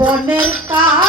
বনের কা